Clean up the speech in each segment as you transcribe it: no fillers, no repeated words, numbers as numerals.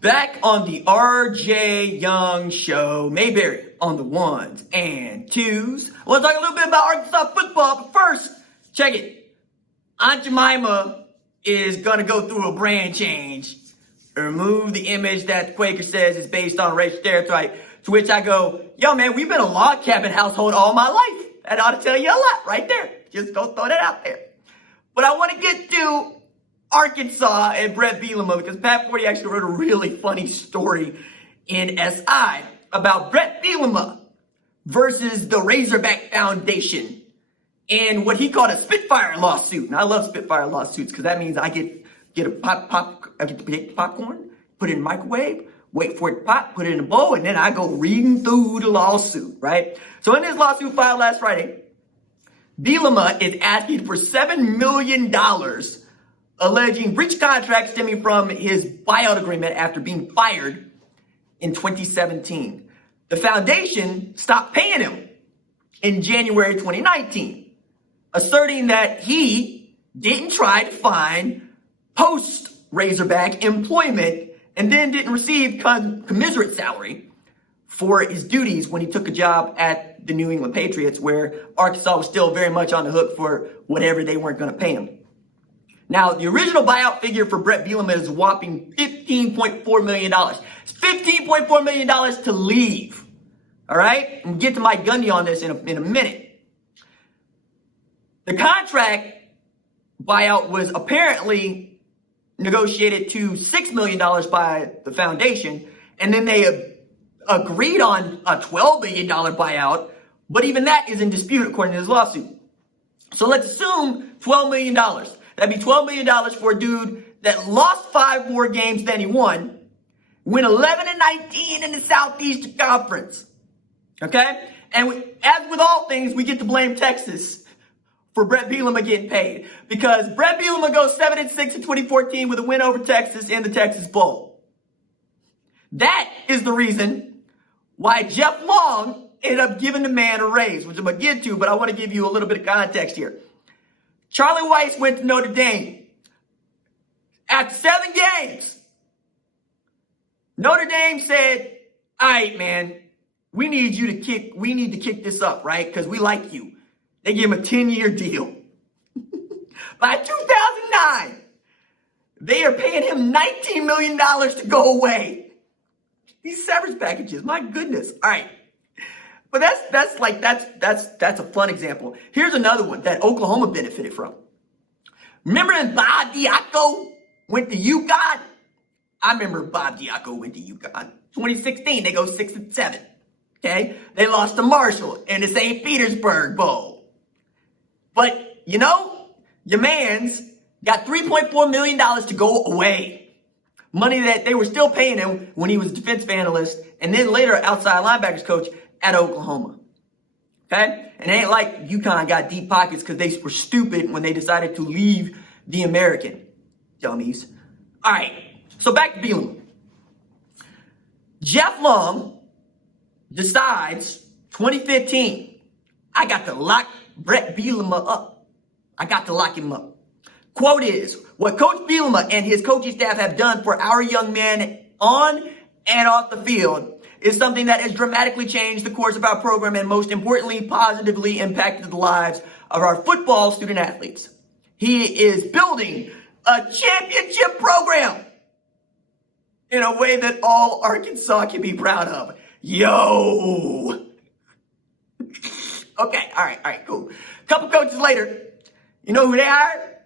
Back on the RJ Young Show, Mayberry on the ones and twos. I want to talk a little bit about Arkansas football, but first, check it. Aunt Jemima is going to go through a brand change, remove the image that the Quaker says is based on racial stereotype, to which I go, yo man, we've been a log cabin household all my life. That ought to tell you a lot right there. Just go throw that out there. But I want to get to Arkansas and Bret Bielema, because Pat Forty actually wrote a really funny story in SI about Bret Bielema versus the Razorback Foundation and what he called a Spitfire lawsuit. And I love Spitfire lawsuits because that means I get I get to take popcorn, put it in the microwave, wait for it to pop, put it in a bowl, and then I go reading through the lawsuit, right? So in this lawsuit filed last Friday, Bielema is asking for $7 million alleging breach contract stemming from his buyout agreement after being fired in 2017. The foundation stopped paying him in January 2019, asserting that he didn't try to find post-Razorback employment and then didn't receive commensurate salary for his duties when he took a job at the New England Patriots, where Arkansas was still very much on the hook for whatever they weren't going to pay him. Now, the original buyout figure for Bret Bielema is a whopping $15.4 million. It's $15.4 million to leave. All right? And we'll get to Mike Gundy on this in a minute. The contract buyout was apparently negotiated to $6 million by the foundation, and then they agreed on a $12 million buyout, but even that is in dispute according to this lawsuit. So let's assume $12 million. That'd be $12 million for a dude that lost 5 more games than he won, went 11-19 in the Southeastern Conference. Okay? And as with all things, we get to blame Texas for Bret Bielema getting paid, because Bret Bielema goes 7-6 in 2014 with a win over Texas in the Texas Bowl. That is the reason why Jeff Long ended up giving the man a raise, which I'm going to get to, but I want to give you a little bit of context here. Charlie Weiss went to Notre Dame. After 7 games, Notre Dame said, all right, man, we need to kick this up, right? Because we like you. They gave him a 10-year deal. By 2009, they are paying him $19 million to go away. These severance packages, my goodness. All right. But that's a fun example. Here's another one that Oklahoma benefited from. Remember when Bob Diaco went to UConn? I remember Bob Diaco went to UConn. 2016, they go 6-7. Okay? They lost to Marshall in the St. Petersburg Bowl. But, you know, your mans got $3.4 million to go away. Money that they were still paying him when he was a defensive analyst and then later outside linebackers coach at Oklahoma. Okay? And it ain't like UConn got deep pockets because they were stupid when they decided to leave the American. Dummies. All right. So back to Bielema. Jeff Long decides 2015, I got to lock Bret Bielema up. I got to lock him up. Quote is, what Coach Bielema and his coaching staff have done for our young men on and off the field is something that has dramatically changed the course of our program and most importantly, positively impacted the lives of our football student athletes. He is building a championship program in a way that all Arkansas can be proud of. Yo! Okay, all right, cool. Couple coaches later, you know who they hired?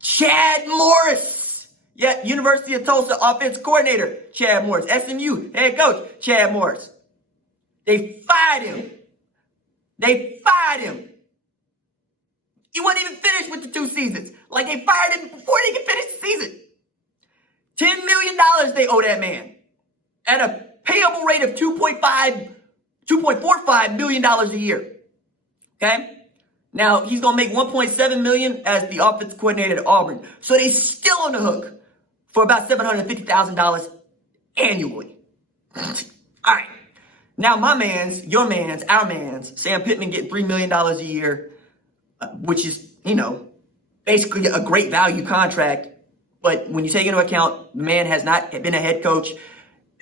Chad Morris. Yeah, University of Tulsa offensive coordinator, Chad Morris. SMU head coach, Chad Morris. They fired him. He wasn't even finished with the 2 seasons. Like, they fired him before they could finish the season. $10 million they owe that man at a payable rate of $2.45 million a year. Okay? Now, he's going to make $1.7 million as the offensive coordinator at Auburn. So they still on the hook for about $750,000 annually. All right. Now, my mans, your mans, our mans, Sam Pittman getting $3 million a year, which is, you know, basically a great value contract. But when you take into account the man has not been a head coach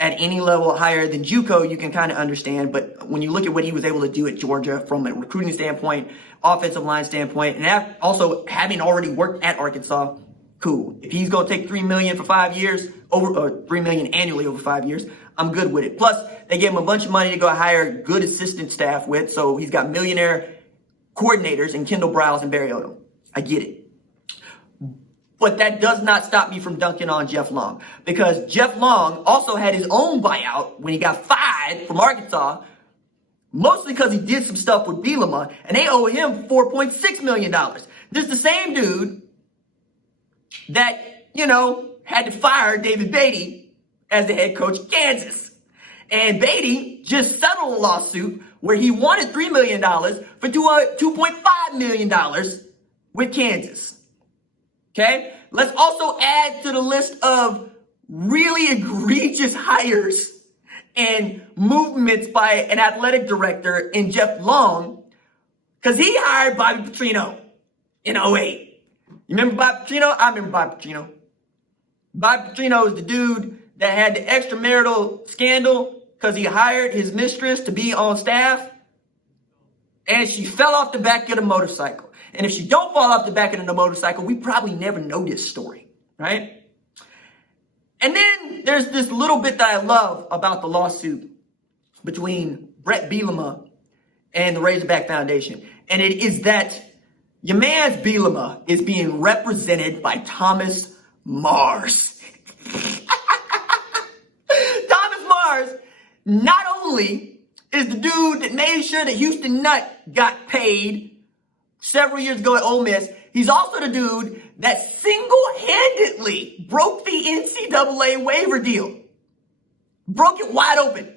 at any level higher than JUCO, you can kind of understand. But when you look at what he was able to do at Georgia from a recruiting standpoint, offensive line standpoint, and also having already worked at Arkansas, cool. If he's going to take $3 million for 5 years, or $3 million annually over 5 years, I'm good with it. Plus, they gave him a bunch of money to go hire good assistant staff with, so he's got millionaire coordinators in Kendall Browse and Barry Odom. I get it. But that does not stop me from dunking on Jeff Long, because Jeff Long also had his own buyout when he got fired from Arkansas, mostly because he did some stuff with Bielema, and they owe him $4.6 million. This is the same dude that, had to fire David Beatty as the head coach of Kansas. And Beatty just settled a lawsuit where he wanted $3 million for $2.5 million with Kansas. Okay? Let's also add to the list of really egregious hires and movements by an athletic director in Jeff Long, because he hired Bobby Petrino in 2008. You remember Bobby Petrino? I remember Bobby Petrino. Bobby Petrino is the dude that had the extramarital scandal because he hired his mistress to be on staff, and she fell off the back of the motorcycle. And if she don't fall off the back of the motorcycle, we probably never know this story, right? And then there's this little bit that I love about the lawsuit between Bret Bielema and the Razorback Foundation. And it is that your man's Bielema is being represented by Thomas Mars. Thomas Mars not only is the dude that made sure that Houston Nutt got paid several years ago at Ole Miss, he's also the dude that single-handedly broke the NCAA waiver deal. Broke it wide open.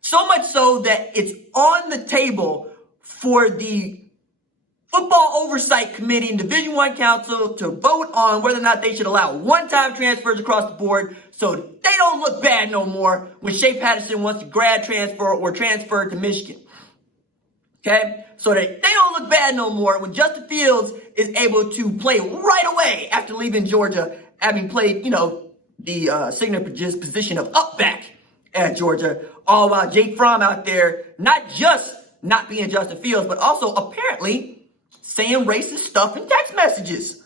So much so that it's on the table for the Football Oversight Committee and Division I Council to vote on whether or not they should allow one-time transfers across the board so they don't look bad no more when Shea Patterson wants to grad transfer or transfer to Michigan. Okay? So that they don't look bad no more when Justin Fields is able to play right away after leaving Georgia, having played, the signature position of up-back at Georgia, all while Jake Fromm out there not just not being Justin Fields, but also apparently saying racist stuff in text messages.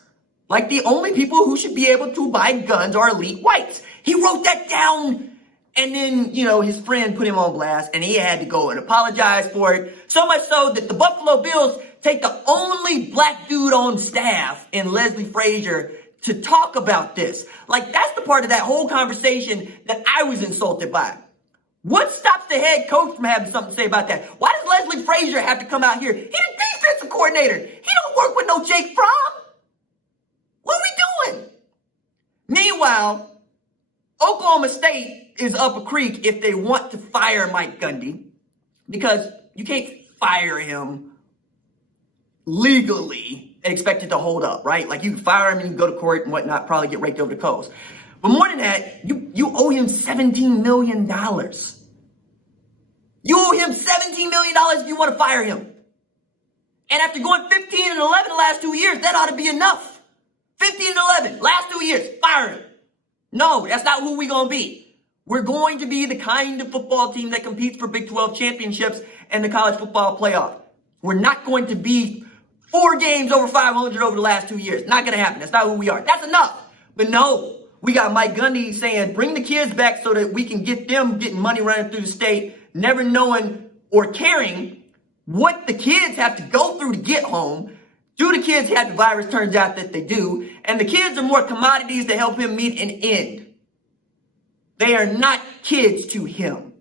Like the only people who should be able to buy guns are elite whites. He wrote that down. And then, his friend put him on blast and he had to go and apologize for it. So much so that the Buffalo Bills take the only black dude on staff in Leslie Frazier to talk about this. Like, that's the part of that whole conversation that I was insulted by. What stops the head coach from having something to say about that? Why does Leslie Frazier have to come out here? He's the defensive coordinator. He don't work with no Jake Fromm. What are we doing? Meanwhile, Oklahoma State is up a creek if they want to fire Mike Gundy, because you can't fire him legally and expect it to hold up, right? Like, you can fire him and you can go to court and whatnot, probably get raked over the coals. But more than that, you owe him $17 million. You owe him $17 million if you want to fire him. And after going 15 and 11 the last 2 years, that ought to be enough. 15 and 11, last 2 years, fire him. No, that's not who we're going to be. We're going to be the kind of football team that competes for Big 12 championships and the college football playoff. We're not going to be 4 games over 500 over the last 2 years. Not going to happen. That's not who we are. That's enough. But no, we got Mike Gundy saying, bring the kids back so that we can get them getting money running through the state, never knowing or caring what the kids have to go through to get home. Do the kids have the virus? Turns out that they do. And the kids are more commodities to help him meet an end. They are not kids to him.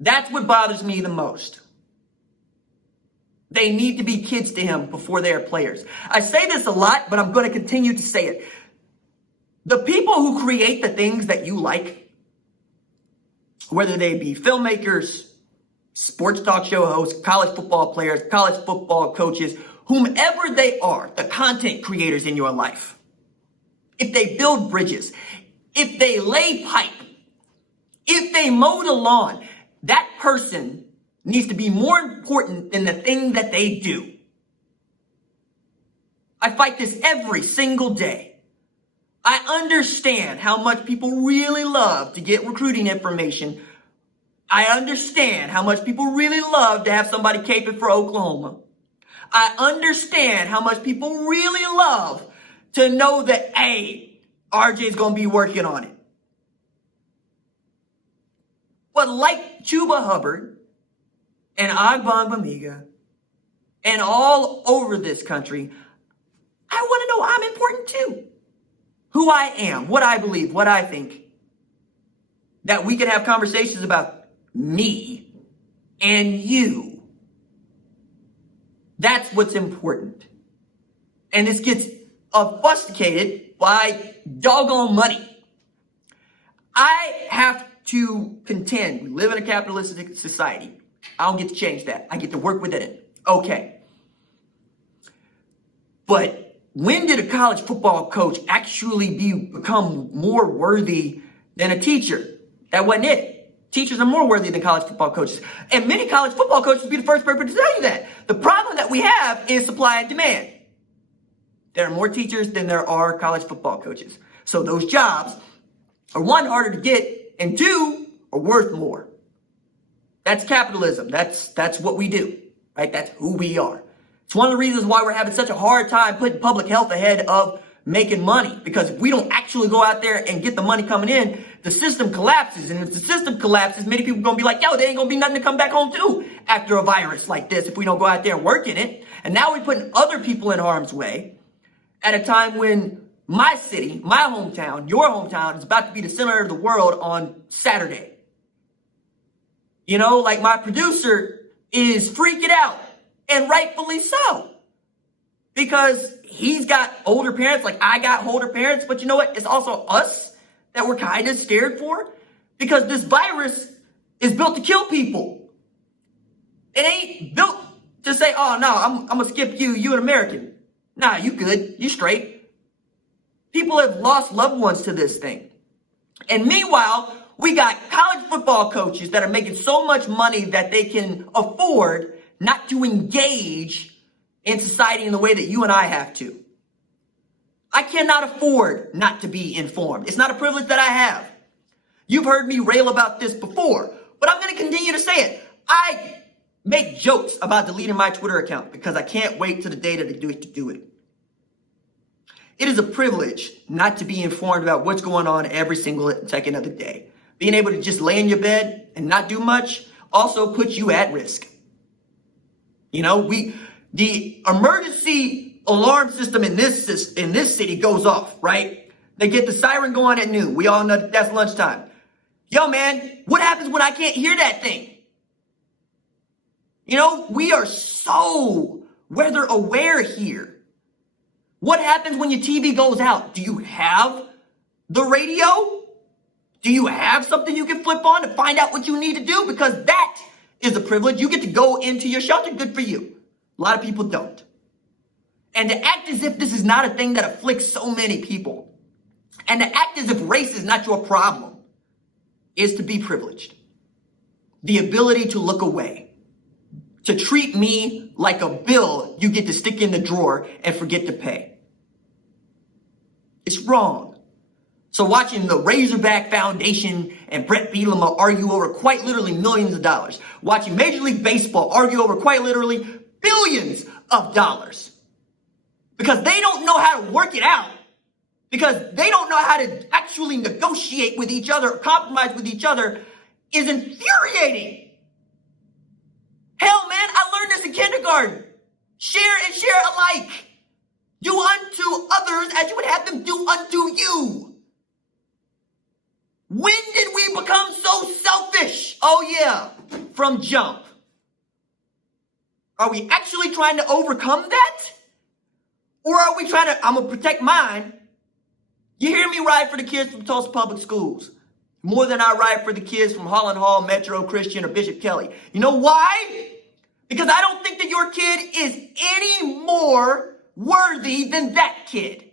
That's what bothers me the most. They need to be kids to him before they are players. I say this a lot, but I'm going to continue to say it. The people who create the things that you like, whether they be filmmakers, sports talk show hosts, college football players, college football coaches, whomever they are, the content creators in your life, if they build bridges, if they lay pipe, if they mow the lawn, that person needs to be more important than the thing that they do. I fight this every single day. I understand how much people really love to get recruiting information. I understand how much people really love to have somebody caping for Oklahoma. I understand how much people really love to know that, hey, RJ's going to be working on it. But like Chuba Hubbard and Agbangbamiga and all over this country, I want to know I'm important too. Who I am, what I believe, what I think. That we can have conversations about me and you. That's what's important. And this gets obfuscated by doggone money. I have to contend. We live in a capitalistic society. I don't get to change that. I get to work within it. Okay. But when did a college football coach actually become more worthy than a teacher? That wasn't it. Teachers are more worthy than college football coaches. And many college football coaches will be the first person to tell you that. The problem that we have is supply and demand. There are more teachers than there are college football coaches. So those jobs are, one, harder to get, and two, are worth more. That's capitalism. That's what we do, right? That's who we are. It's one of the reasons why we're having such a hard time putting public health ahead of making money. Because if we don't actually go out there and get the money coming in, the system collapses. And if the system collapses, many people are going to be like, yo, there ain't going to be nothing to come back home to after a virus like this if we don't go out there and work in it. And now we're putting other people in harm's way at a time when my city, my hometown, your hometown is about to be the center of the world on Saturday. You know, like my producer is freaking out. And rightfully so. Because he's got older parents, like I got older parents. But you know what? It's also us that we're kind of scared for. Because this virus is built to kill people. It ain't built to say, oh, no, I'm going to skip you. You an American. Nah, you good. You straight. People have lost loved ones to this thing. And meanwhile, we got college football coaches that are making so much money that they can afford not to engage in society in the way that you and I have to. I cannot afford not to be informed. It's not a privilege that I have. You've heard me rail about this before, but I'm going to continue to say it. I make jokes about deleting my Twitter account because I can't wait till the day to do it. It is a privilege not to be informed about what's going on every single second of the day. Being able to just lay in your bed and not do much also puts you at risk. You know, the emergency alarm system in this city goes off, right? They get the siren going at noon. We all know that that's lunchtime. Yo, man, what happens when I can't hear that thing? You know, we are so weather aware here. What happens when your TV goes out? Do you have the radio? Do you have something you can flip on to find out what you need to do? Because that is a privilege. You get to go into your shelter. Good for you. A lot of people don't. And to act as if this is not a thing that afflicts so many people, and to act as if race is not your problem, is to be privileged. The ability to look away. To treat me like a bill you get to stick in the drawer and forget to pay. It's wrong. So watching the Razorback Foundation and Bret Bielema argue over quite literally millions of dollars. Watching Major League Baseball argue over quite literally billions of dollars. Because they don't know how to work it out. Because they don't know how to actually negotiate with each other or compromise with each other is infuriating. Hell, man, I learned this in kindergarten. Share and share alike. Do unto others as you would have them do unto you. When did we become so selfish? Oh yeah, from jump. Are we actually trying to overcome that? Or are we trying to, I'm going to protect mine. You hear me ride for the kids from Tulsa Public Schools more than I ride for the kids from Holland Hall, Metro Christian, or Bishop Kelly. You know why? Because I don't think that your kid is any more worthy than that kid.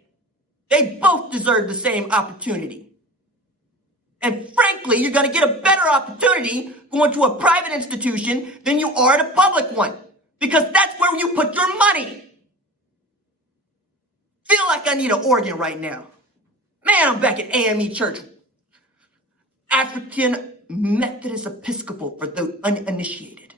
They both deserve the same opportunity. And frankly, you're going to get a better opportunity going to a private institution than you are at a public one. Because that's where you put your money. Feel like I need an organ right now. Man, I'm back at AME Church. African Methodist Episcopal for the uninitiated.